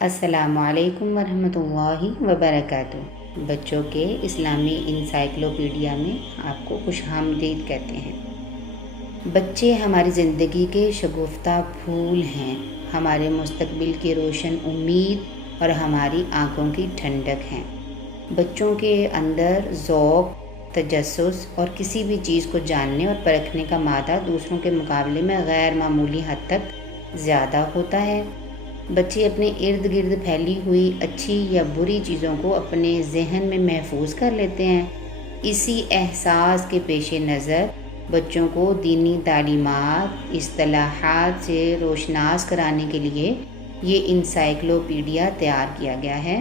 السلام علیکم ورحمۃ اللہ وبرکاتہ۔ بچوں کے اسلامی انسائکلوپیڈیا میں آپ کو خوش آمدید کہتے ہیں۔ بچے ہماری زندگی کے شگفتہ پھول ہیں، ہمارے مستقبل کی روشن امید اور ہماری آنکھوں کی ٹھنڈک ہیں۔ بچوں کے اندر ذوق، تجسس اور کسی بھی چیز کو جاننے اور پرکھنے کا مادہ دوسروں کے مقابلے میں غیر معمولی حد تک زیادہ ہوتا ہے۔ بچے اپنے ارد گرد پھیلی ہوئی اچھی یا بری چیزوں کو اپنے ذہن میں محفوظ کر لیتے ہیں۔ اسی احساس کے پیش نظر بچوں کو دینی تعلیمات، اصطلاحات سے روشناس کرانے کے لیے یہ انسائکلوپیڈیا تیار کیا گیا ہے،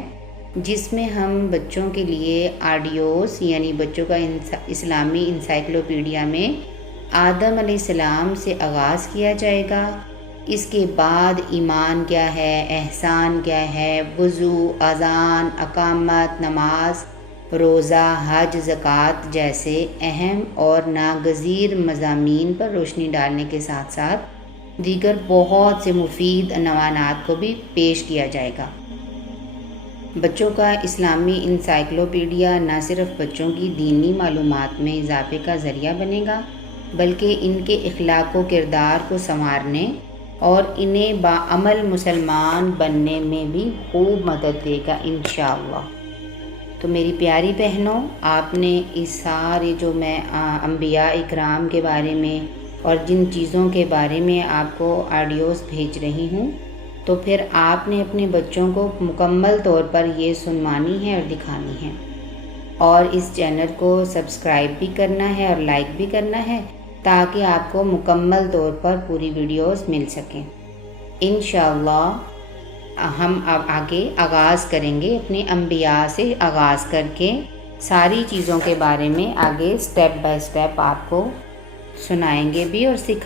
جس میں ہم بچوں کے لیے آڈیوز یعنی بچوں کا اسلامی انسائکلوپیڈیا میں آدم علیہ السلام سے آغاز کیا جائے گا۔ اس کے بعد ایمان کیا ہے، احسان کیا ہے، وضو، اذان، اقامت، نماز، روزہ، حج، زکوٰۃ جیسے اہم اور ناگزیر مضامین پر روشنی ڈالنے کے ساتھ ساتھ دیگر بہت سے مفید عنوانات کو بھی پیش کیا جائے گا۔ بچوں کا اسلامی انسائکلوپیڈیا نہ صرف بچوں کی دینی معلومات میں اضافے کا ذریعہ بنے گا، بلکہ ان کے اخلاق و کردار کو سنوارنے اور انہیں باعمل مسلمان بننے میں بھی خوب مدد دے گا انشاءاللہ۔ تو میری پیاری بہنوں، آپ نے اس سارے جو میں انبیاء اکرام کے بارے میں اور جن چیزوں کے بارے میں آپ کو آڈیوز بھیج رہی ہوں، تو پھر آپ نے اپنے بچوں کو مکمل طور پر یہ سنوانی ہے اور دکھانی ہے، اور اس چینل کو سبسکرائب بھی کرنا ہے اور لائک بھی کرنا ہے تاکہ آپ کو مکمل طور پر پوری ویڈیوز مل سکیں۔ انشاءاللہ ہم اب آگے آغاز کریں گے، اپنے انبیاء سے آغاز کر کے ساری چیزوں کے بارے میں آگے سٹیپ بائی سٹیپ آپ کو سنائیں گے بھی اور سکھائیں